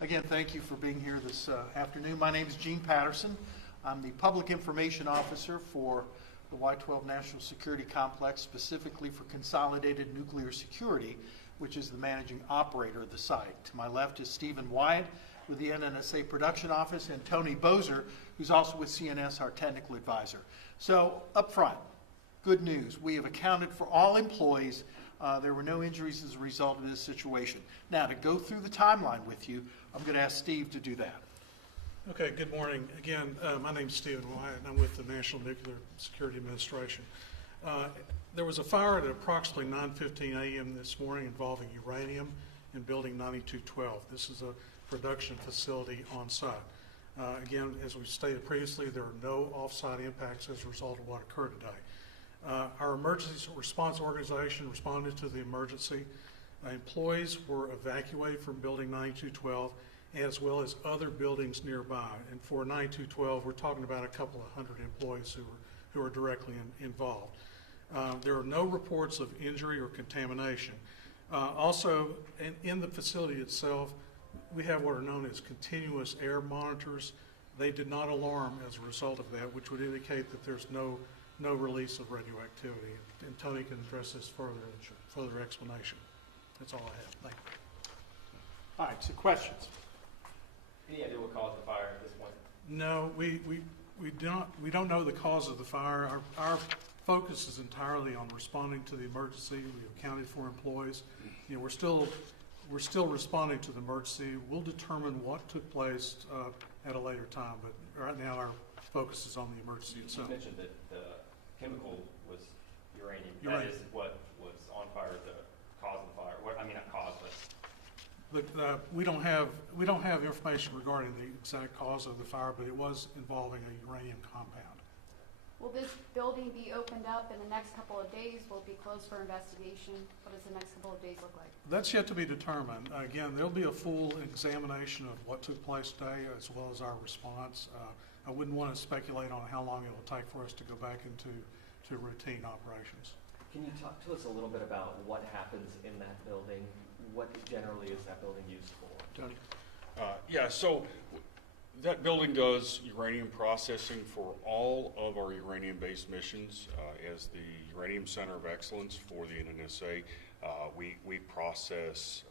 Again, thank you for being here this afternoon. My name is Gene Patterson. I'm the Public Information Officer for the Y-12 National Security Complex, specifically for Consolidated Nuclear Security, which is the managing operator of the site. To my left is Stephen Wyatt with the NNSA Production Office, and Tony Bozer, who's also with CNS, our technical advisor. So up front, good news. We have accounted for all employees. There were no injuries as a result of this situation. Now, to go through the timeline with you, I'm going to ask Steve to do that. Okay, good morning. Again, my name's Stephen Wyatt, and I'm with the National Nuclear Security Administration. There was a fire at approximately 9:15 a.m. this morning involving uranium in building 9212. This is a production facility on site. Again, as we stated previously, there are no off-site impacts as a result of what occurred today. Our emergency response organization responded to the emergency. Employees were evacuated from building 9212 as well as other buildings nearby. And for 9212, we're talking about a couple of hundred employees who are directly involved. There are no reports of injury or contamination. Also, in the facility itself, we have what are known as continuous air monitors. They did not alarm as a result of that, which would indicate that there's no release of radioactivity. And Tony can address this further explanation. That's all I have. Thank you. All right, so questions? Any idea what caused the fire at this point? No, we don't know the cause of the fire. Our focus is entirely on responding to the emergency. We accounted for employees. You know, we're still responding to the emergency. We'll determine what took place at a later time, but right now our focus is on the emergency itself. You mentioned that the chemical was uranium. Uranium. That is what was on fire, the cause of the fire. Not cause, but We don't have information regarding the exact cause of the fire, but it was involving a uranium compound. Will this building be opened up in the next couple of days? Will it be closed for investigation? What does the next couple of days look like? That's yet to be determined. Again, there'll be a full examination of what took place today as well as our response. I wouldn't want to speculate on how long it will take for us to go back into routine operations. Can you talk to us a little bit about what happens in that building? What generally is that building used for? Tony? Yeah, so that building does uranium processing for all of our uranium-based missions. As the Uranium Center of Excellence for the NNSA, we process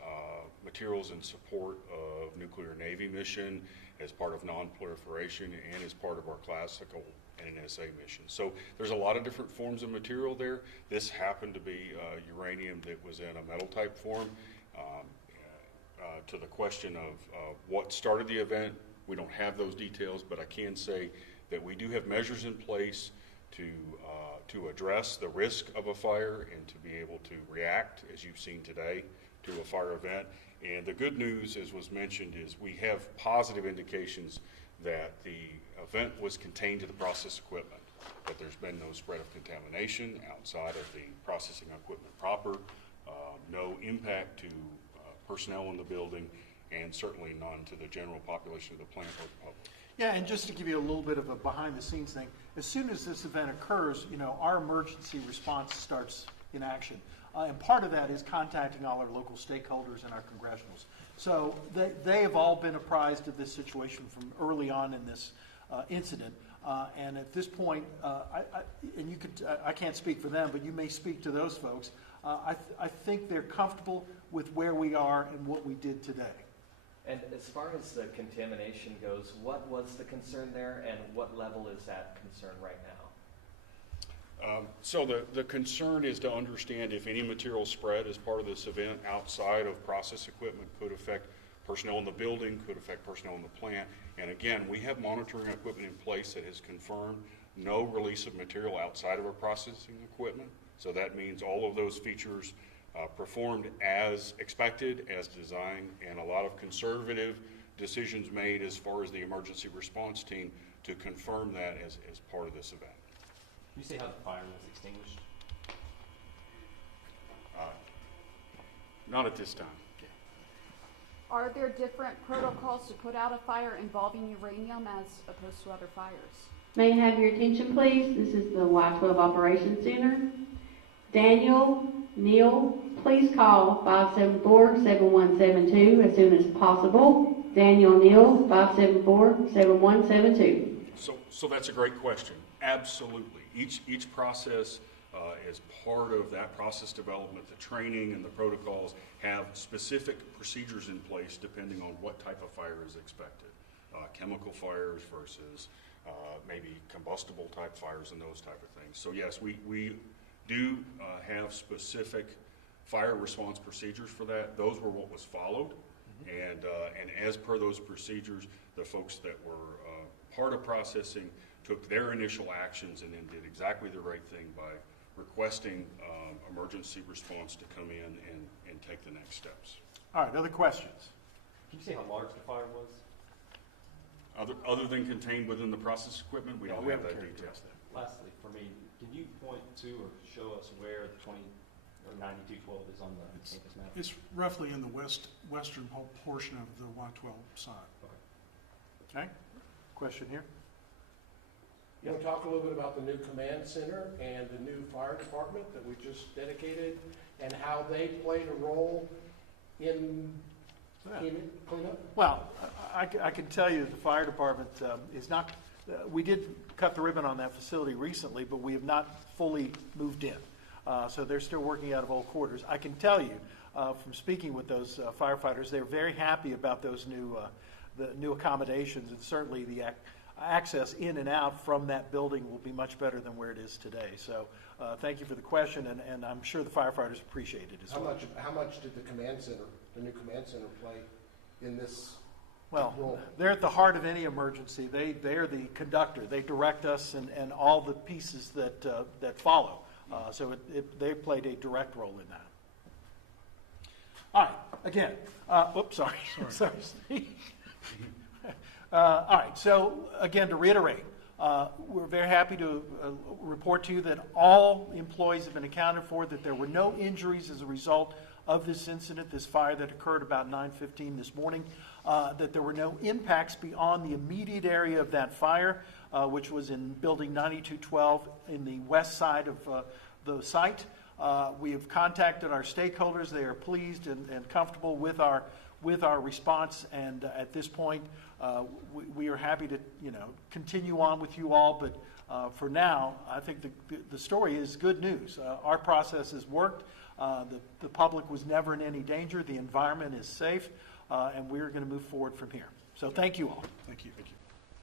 materials in support of nuclear Navy mission as part of non-proliferation and as part of our classical NNSA mission. So there's a lot of different forms of material there. This happened to be uranium that was in a metal type form. To the question of what started the event, we don't have those details, but I can say that we do have measures in place to address the risk of a fire and to be able to react, as you've seen today, to a fire event. And the good news, as was mentioned, is we have positive indications that the event was contained to the process equipment, that there's been no spread of contamination outside of the processing equipment proper, no impact to personnel in the building, and certainly none to the general population of the plant or the public. Yeah, and just to give you a little bit of a behind-the-scenes thing, as soon as this event occurs, our emergency response starts in action. And part of that is contacting all our local stakeholders and our congressionals. So they have all been apprised of this situation from early on in this incident. And at this point, I can't speak for them, but you may speak to those folks. I think they're comfortable with where we are and what we did today. And as far as the contamination goes, what was the concern there, and what level is that concern right now? So the concern is to understand if any material spread as part of this event outside of process equipment could affect personnel in the building, could affect personnel in the plant. And again, we have monitoring equipment in place that has confirmed no release of material outside of our processing equipment. So that means all of those features performed as expected, as designed, and a lot of conservative decisions made as far as the emergency response team to confirm that as part of this event. Can you say how the fire was extinguished? Not at this time. Are there different protocols to put out a fire involving uranium as opposed to other fires? May I have your attention, please? This is the Y-12 Operations Center. Daniel, Neil, please call 574-7172 as soon as possible. Daniel Neal, 574-7172. So that's a great question. Absolutely. Each process is part of that process development. The training and the protocols have specific procedures in place depending on what type of fire is expected. Chemical fires versus maybe combustible type fires and those type of things. So yes, we do have specific fire response procedures for that. Those were what was followed. And as per those procedures, the folks that were part of processing took their initial actions and then did exactly the right thing by requesting emergency response to come in and take the next steps. All right, other questions? Can you say how large the fire was? Other than contained within the process equipment, we don't have that detail. Lastly, for me, can you point to or show us where the 9212 is on the campus map? It's roughly in the western portion of the Y-12 side. Okay, question here? You want to talk a little bit about the new command center and the new fire department that we just dedicated and how they played a role in cleanup? Well, I can tell you the fire department is not, we did cut the ribbon on that facility recently, but we have not fully moved in. So they're still working out of old quarters. I can tell you from speaking with those firefighters, they're very happy about those the new accommodations, and certainly the access in and out from that building will be much better than where it is today. So thank you for the question, and I'm sure the firefighters appreciate it as well. How much did the command center, the new command center, play in this Well, role? they're at the heart of any emergency. They're the conductor. They direct us and all the pieces that follow. So they played a direct role in that. All right, again, oops, sorry. Sorry. All right, so again, to reiterate, we're very happy to report to you that all employees have been accounted for, that there were no injuries as a result of this incident, this fire that occurred about 9:15 this morning, that there were no impacts beyond the immediate area of that fire, which was in building 9212 in the west side of the site. We have contacted our stakeholders. They are pleased and comfortable with our response, and at this point, we are happy to continue on with you all. But for now, I think the story is good news. Our process has worked. The public was never in any danger. The environment is safe, and we're going to move forward from here. So thank you all. Thank you. Thank you.